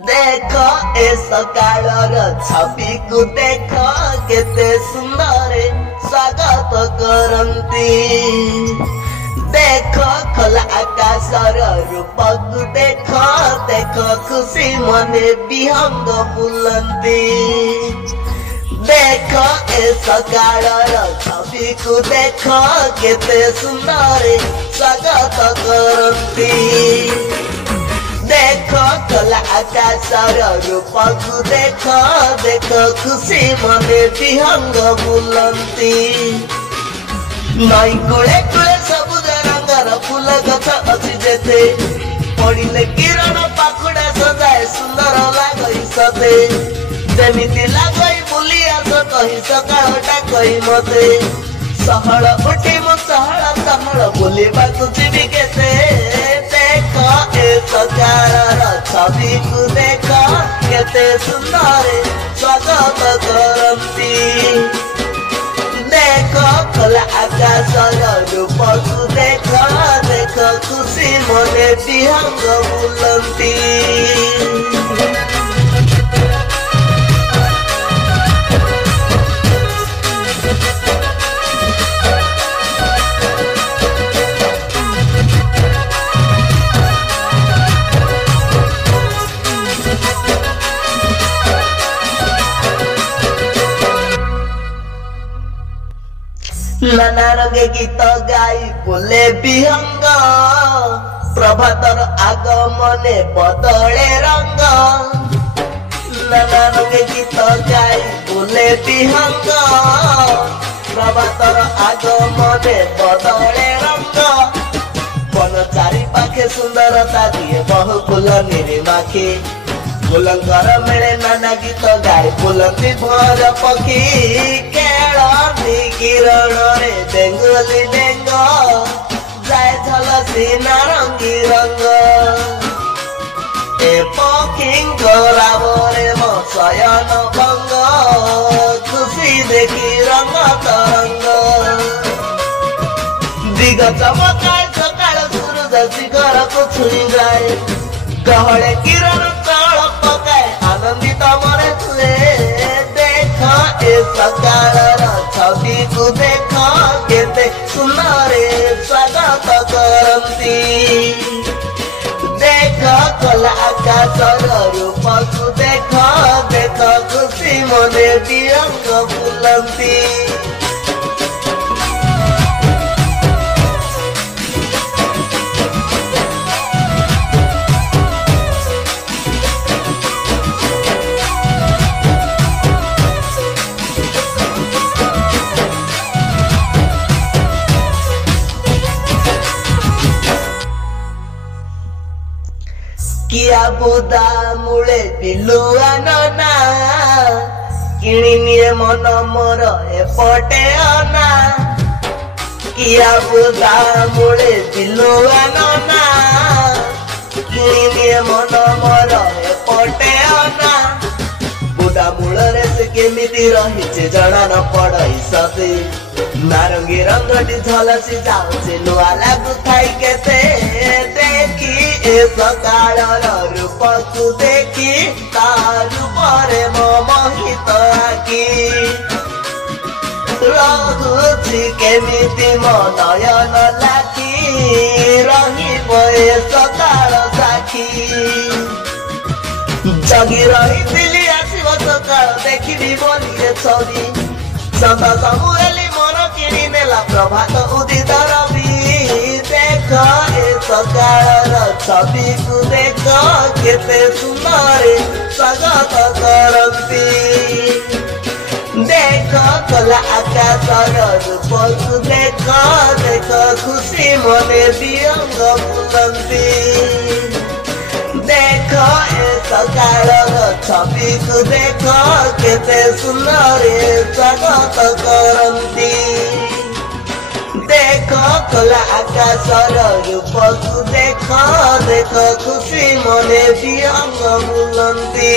देख ए सकाळर छवि को देख केते सुंदर स्वागत करंती। देख खोला आकाशर रूप को देख देख खुशी मने विहंग बुलंती। देख ए सकाळर छवि को देख केते सुंदर स्वागत करंती। देख खोला आकाशर रूप को देख देख खुशी मने विहंग बुलंती। नई कूले कूले सबुज रंगर फूल गछ अछि जेते पड़िले किरण पाखुड़ा सजाए सुंदर लागई सते। जेमिति लागई बुली आस कहि सकाळटा कहि मते सहळ उठी मु सहळ सहळ बुलिबाकु जिबि केते। देख ए सकाळर छवि को देख केते सुंदर स्वागत करंती। देख खोला आकाशर रूप को देख देख खुशी मने विहंग बुलंती। नाना रंगे गीत गाई बोले विहंग प्रभातर आगमने बदले रंग। नाना रंगे गीत गाई बोले विहंग प्रभातर आगमने बदले रंग। मन चारि पाखे सुंदरता दिए बहु फूल निरीमाखी। फूलंकर मेले नाना गीत गाई बुलंती भर पक्षी। केळनी किरण रे बेंगली डेंग जाय झलसी नारंगी रंग। ए पक्षींकर आवरे मो शयन भंग खुशी देखी रंग तरंग। दिग चमकाय सकाळ सूरज शिखर को छुई जाए गहळे किरण तळ पकाए आनंदित मने तुए। देख ए सकाळर छवि को देख केते सुंदर स्वागत करंती। देख खोला आकाशर रूप को देख देख खुशी मने विहंग बुलंती। किया बुदा मुळे बिलुआ नना किणी निये मन मोर एपटे अना। किया बुदा मुळे बिलुआ नना किणी निये मन मोर एपटे अना। बुदा मूଳରେ से केमिति रहिছে जणा न पड़ई सते। नारंगी रंगटी झलसी जाउछे नुआ लागु थाई केते। देखी ए सकाळर रूप को देखी तार उपरे मो मोहित आखी। रहुछि केमिति मो नयन लाखी रहिब ए सकाळ साखी। जगी रहिथिली आसिब सकाळ देखिबि बोलिए छवि। संत समुएली मन किणी नेला प्रभात उदित रवि। देख ए सकाळर छवि को देख केते सुंदर स्वागत करंती। देख खोला आकाशर रूप को देख देख खुशी मने विहंग बुलंती। देख ए सकाळर छवि को देख केते सुंदर स्वागत करंती। देख खोला आकाशर रूप को देख देख खुशी मने विहंग बुलंती।